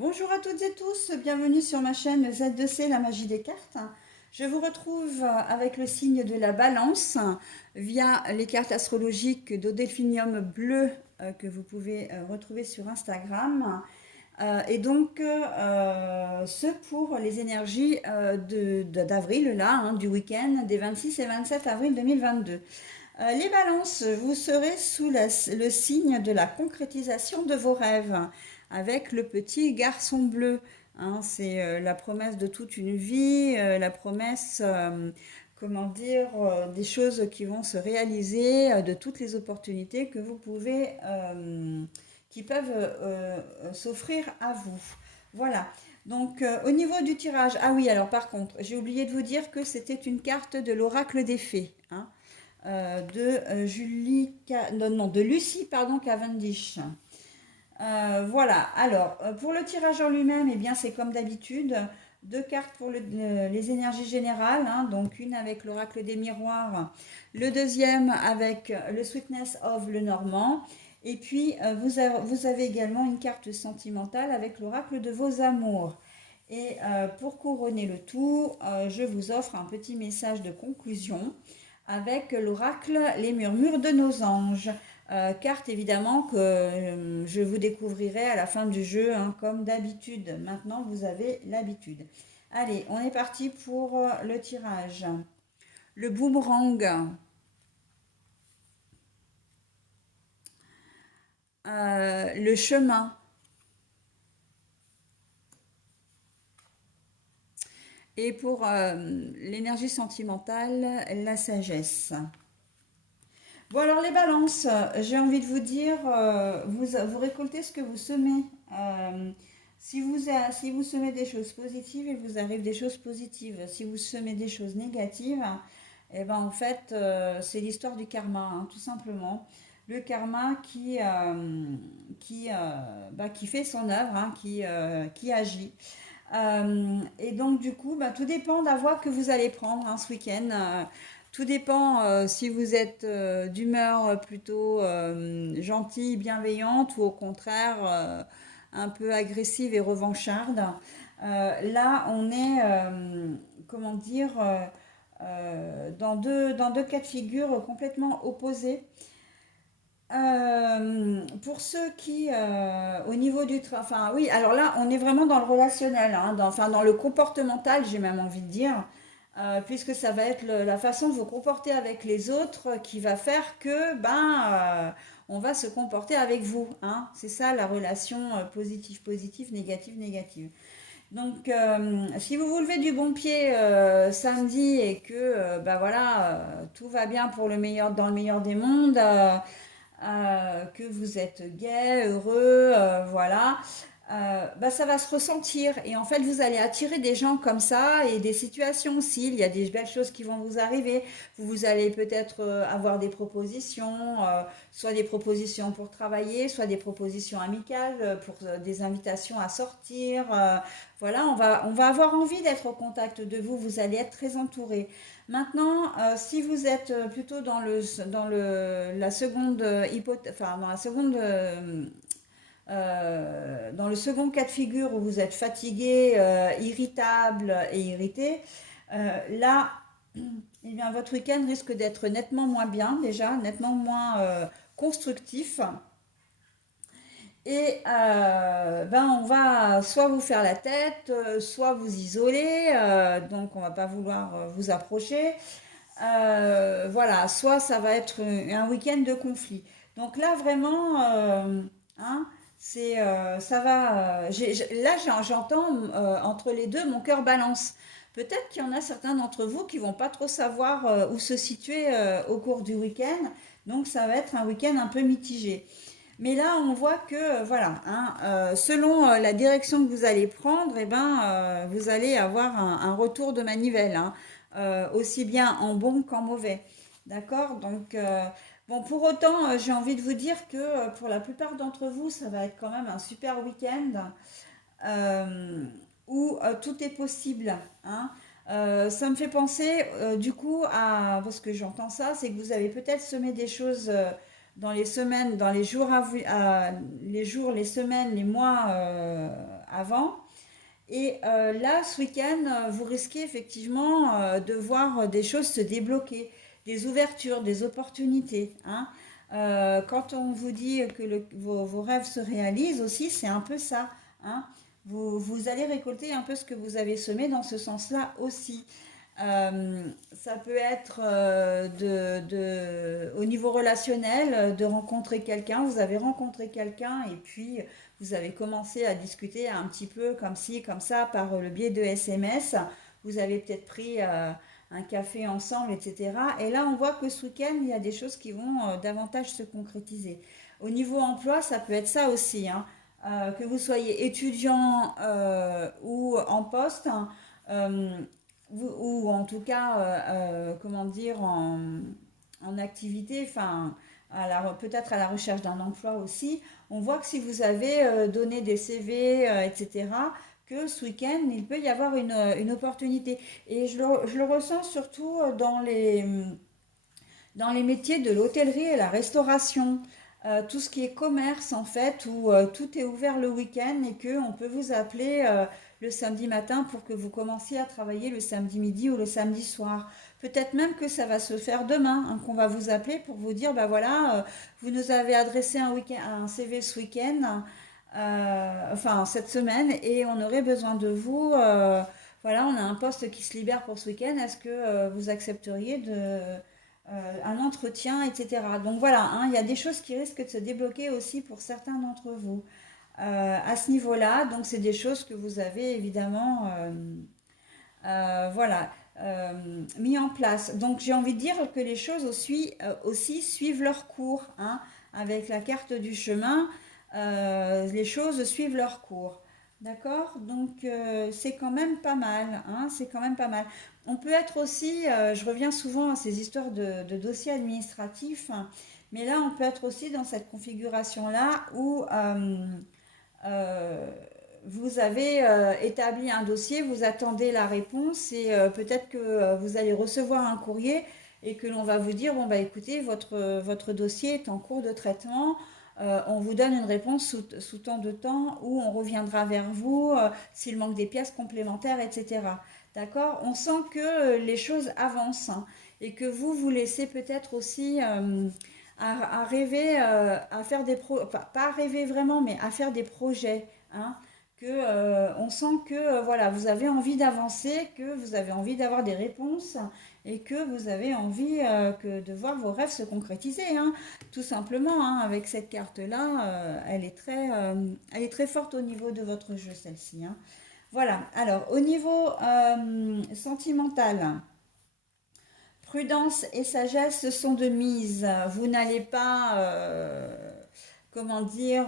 Bonjour à toutes et tous, bienvenue sur ma chaîne Z2C, la magie des cartes. Je vous retrouve avec le signe de la balance via les cartes astrologiques d'Odelphinium bleu que vous pouvez retrouver sur Instagram. Ce pour les énergies d'avril, là, du week-end des 26 et 27 avril 2022. Les balances, vous serez sous le signe de la concrétisation de vos rêves avec le petit garçon bleu. Hein, c'est la promesse de toute une vie, la promesse, comment dire, des choses qui vont se réaliser, de toutes les opportunités que vous pouvez, qui peuvent s'offrir à vous. Voilà. Donc, au niveau du tirage, ah oui, alors par contre, j'ai oublié de vous dire que c'était une carte de l'oracle des fées. Hein, de Lucie pardon, Cavendish. Voilà, alors pour le tirage en lui-même, eh bien c'est comme d'habitude, deux cartes pour les énergies générales, hein, donc une avec l'oracle des miroirs, le deuxième avec le Sweetness of le Normand, et puis vous avez également une carte sentimentale avec l'oracle de vos amours. Et pour couronner le tout, je vous offre un petit message de conclusion avec l'oracle Les murmures de nos anges. Carte évidemment que je vous découvrirai à la fin du jeu, hein, comme d'habitude. Maintenant, vous avez l'habitude. Allez, on est parti pour le tirage. Le boomerang, le chemin et pour l'énergie sentimentale, la sagesse. Bon alors les balances, j'ai envie de vous dire, vous récoltez ce que vous semez. Euh, si vous semez des choses positives, il vous arrive des choses positives. Si vous semez des choses négatives, eh ben en fait, c'est l'histoire du karma, hein, tout simplement. Le karma qui fait son œuvre, hein, qui agit. Et donc du coup, tout dépend de la voie que vous allez prendre, hein, ce week-end. Tout dépend si vous êtes d'humeur plutôt gentille, bienveillante ou au contraire un peu agressive et revancharde. Là, on est, comment dire, dans deux cas de figure complètement opposés. Pour ceux qui, au niveau du travail, enfin oui, alors là, on est vraiment dans le relationnel, hein, dans le comportemental, j'ai même envie de dire, puisque ça va être la façon de vous comporter avec les autres qui va faire que, on va se comporter avec vous, hein. C'est ça la relation positive-positive, négative-négative. Donc, si vous vous levez du bon pied samedi et que, voilà, tout va bien pour le meilleur, dans le meilleur des mondes, que vous êtes gai, heureux, voilà, ça va se ressentir. Et en fait, vous allez attirer des gens comme ça et des situations aussi. Il y a des belles choses qui vont vous arriver. Vous allez peut-être avoir des propositions, soit des propositions pour travailler, soit des propositions amicales, pour des invitations à sortir. Voilà, on va avoir envie d'être au contact de vous. Vous allez être très entouré. Maintenant, si vous êtes plutôt la seconde enfin, dans la seconde, dans le second cas de figure où vous êtes fatigué, irritable et irrité, là, eh bien, votre week-end risque d'être nettement moins bien déjà, nettement moins constructif. Et on va soit vous faire la tête, soit vous isoler, donc on va pas vouloir vous approcher. Voilà, soit ça va être un week-end de conflit. Donc là, vraiment, hein, ça va. Là, j'entends entre les deux, mon cœur balance. Peut-être qu'il y en a certains d'entre vous qui vont pas trop savoir où se situer au cours du week-end. Donc ça va être un week-end un peu mitigé. Mais là, on voit que, voilà, hein, selon la direction que vous allez prendre, vous allez avoir un retour de manivelle, hein, aussi bien en bon qu'en mauvais. D'accord? Donc, bon, pour autant, j'ai envie de vous dire que pour la plupart d'entre vous, ça va être quand même un super week-end euh, où tout est possible, hein. Ça me fait penser du coup à, parce que j'entends ça, c'est que vous avez peut-être semé des choses dans les semaines, dans les jours, les jours, les semaines, les mois avant. Et là, ce week-end, vous risquez effectivement de voir des choses se débloquer, des ouvertures, des opportunités, hein. Quand on vous dit que vos rêves se réalisent aussi, c'est un peu ça, hein. Vous allez récolter un peu ce que vous avez semé dans ce sens-là aussi. Ça peut être au niveau relationnel, de rencontrer quelqu'un. Vous avez rencontré quelqu'un et puis vous avez commencé à discuter un petit peu comme ci, comme ça, par le biais de SMS. Vous avez peut-être pris un café ensemble, etc. Et là, on voit que ce week-end, il y a des choses qui vont davantage se concrétiser. Au niveau emploi, ça peut être ça aussi, hein. Que vous soyez étudiant ou en poste, hein, euh, ou en tout cas, comment dire, en activité, enfin, peut-être à la recherche d'un emploi aussi, on voit que si vous avez donné des CV, etc., que ce week-end, il peut y avoir une opportunité. Et je le ressens surtout dans les métiers de l'hôtellerie et la restauration. Tout ce qui est commerce en fait, où tout est ouvert le week-end et qu'on peut vous appeler le samedi matin pour que vous commenciez à travailler le samedi midi ou le samedi soir. Peut-être même que ça va se faire demain, hein, qu'on va vous appeler pour vous dire, bah voilà, vous nous avez adressé un CV ce week-end, enfin cette semaine, et on aurait besoin de vous. Voilà, on a un poste qui se libère pour ce week-end. Est-ce que vous accepteriez un entretien, etc. Donc voilà, hein, il y a des choses qui risquent de se débloquer aussi pour certains d'entre vous. À ce niveau-là, donc c'est des choses que vous avez évidemment voilà, mis en place. Donc j'ai envie de dire que les choses aussi suivent leur cours, hein. Avec la carte du chemin, les choses suivent leur cours. D'accord? Donc c'est quand même pas mal, hein, c'est quand même pas mal. On peut être aussi, je reviens souvent à ces histoires de dossiers administratifs, hein, mais là on peut être aussi dans cette configuration-là où euh, vous avez établi un dossier, vous attendez la réponse et peut-être que vous allez recevoir un courrier et que l'on va vous dire, bon bah écoutez, votre dossier est en cours de traitement, on vous donne une réponse sous tant de temps ou on reviendra vers vous s'il manque des pièces complémentaires, etc. D'accord? On sent que les choses avancent, hein, et que vous laissez peut-être aussi à rêver, à faire enfin, pas à rêver vraiment, mais à faire des projets, hein, que on sent que voilà, vous avez envie d'avancer, que vous avez envie d'avoir des réponses et que vous avez envie de voir vos rêves se concrétiser, hein, tout simplement, hein, avec cette carte-là, elle est très forte au niveau de votre jeu, celle-ci, hein. Voilà, alors au niveau sentimental, prudence et sagesse sont de mise. Vous n'allez pas, comment dire,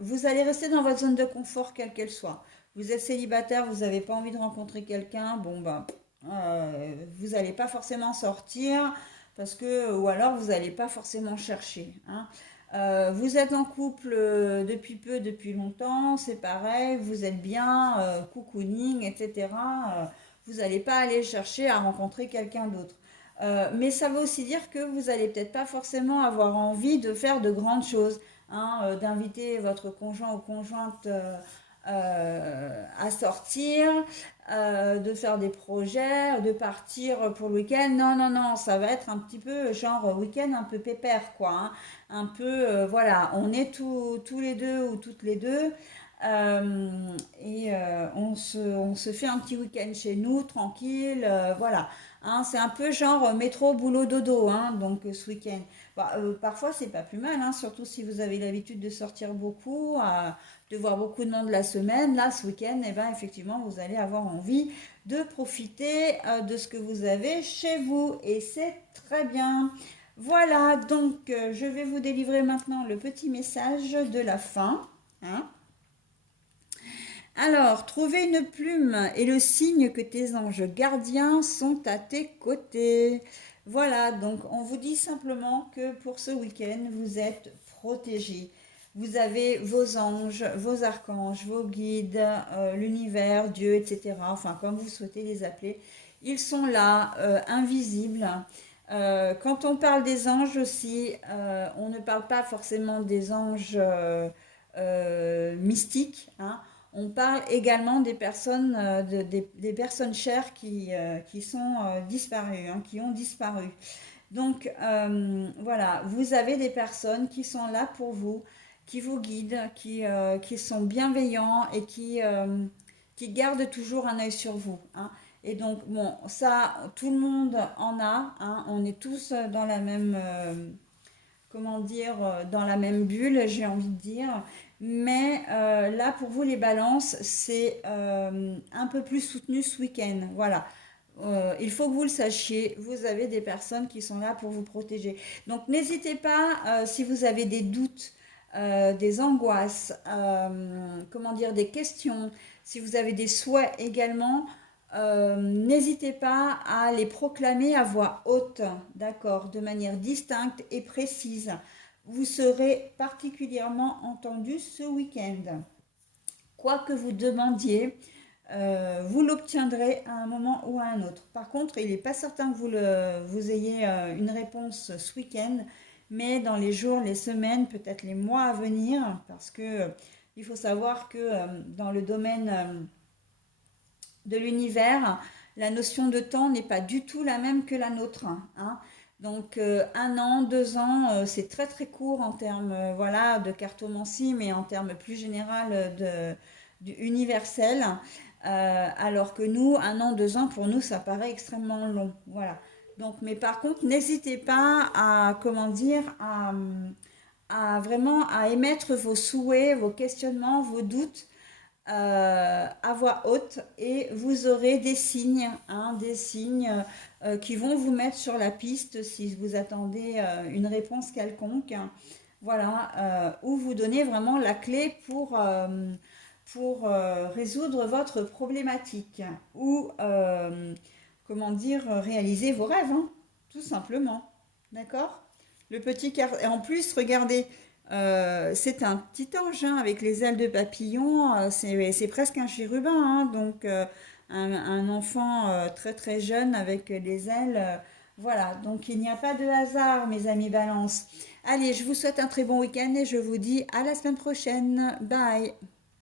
vous allez rester dans votre zone de confort, quelle qu'elle soit. Vous êtes célibataire, vous n'avez pas envie de rencontrer quelqu'un, bon ben, vous n'allez pas forcément sortir parce que, ou alors vous n'allez pas forcément chercher, hein. Vous êtes en couple depuis peu, depuis longtemps, c'est pareil, vous êtes bien, cocooning, etc. Vous n'allez pas aller chercher à rencontrer quelqu'un d'autre. Mais ça veut aussi dire que vous n'allez peut-être pas forcément avoir envie de faire de grandes choses, hein, d'inviter votre conjoint ou conjointe à sortir, de faire des projets, de partir pour le week-end. Non, non, non, ça va être un petit peu genre week-end un peu pépère, quoi, hein. Un peu, voilà, on est tous les deux ou toutes les deux. On se fait un petit week-end chez nous, tranquille, voilà. Hein, c'est un peu genre métro, boulot, dodo, hein, donc ce week-end. Bah, parfois, c'est pas plus mal, hein, surtout si vous avez l'habitude de sortir beaucoup, de voir beaucoup de monde la semaine. Là, ce week-end, eh ben, effectivement, vous allez avoir envie de profiter de ce que vous avez chez vous. Et c'est très bien. Voilà, donc je vais vous délivrer maintenant le petit message de la fin, hein. Alors, trouver une plume est le signe que tes anges gardiens sont à tes côtés. Voilà, donc on vous dit simplement que pour ce week-end, vous êtes protégés. Vous avez vos anges, vos archanges, vos guides, l'univers, Dieu, etc. Enfin, comme vous souhaitez les appeler. Ils sont là, invisibles. Quand on parle des anges aussi, on ne parle pas forcément des anges mystiques, hein. On parle également des personnes, des personnes chères qui sont disparues, hein, qui ont disparu. Donc voilà, vous avez des personnes qui sont là pour vous, qui vous guident, qui sont bienveillants et qui gardent toujours un œil sur vous, hein. Et donc bon, ça, tout le monde en a, hein. On est tous dans la même, comment dire, dans la même bulle, j'ai envie de dire. Mais là, pour vous, les balances, c'est un peu plus soutenu ce week-end. Voilà. Il faut que vous le sachiez, vous avez des personnes qui sont là pour vous protéger. Donc n'hésitez pas, si vous avez des doutes, des angoisses, comment dire, des questions, si vous avez des souhaits également, n'hésitez pas à les proclamer à voix haute, d'accord, de manière distincte et précise. Vous serez particulièrement entendu ce week-end. Quoi que vous demandiez, vous l'obtiendrez à un moment ou à un autre. Par contre, il n'est pas certain que vous ayez une réponse ce week-end, mais dans les jours, les semaines, peut-être les mois à venir, parce que il faut savoir que dans le domaine de l'univers, la notion de temps n'est pas du tout la même que la nôtre, hein. Donc un an, 2 ans, c'est très très court en termes voilà, de cartomancie, mais en termes plus général universel. Alors que nous, un an, 2 ans, pour nous, ça paraît extrêmement long. Voilà. Donc, mais par contre, n'hésitez pas à, comment dire, à vraiment à émettre vos souhaits, vos questionnements, vos doutes à voix haute et vous aurez des signes, hein, des signes qui vont vous mettre sur la piste si vous attendez une réponse quelconque. Voilà, ou vous donner vraiment la clé pour résoudre votre problématique ou, comment dire, réaliser vos rêves, hein, tout simplement. D'accord? Le petit car... Et en plus, regardez, c'est un petit ange hein, avec les ailes de papillon. C'est presque un chérubin, hein, donc un enfant très très jeune avec des ailes. Voilà, donc il n'y a pas de hasard, mes amis Balance. Allez, je vous souhaite un très bon week-end et je vous dis à la semaine prochaine. Bye.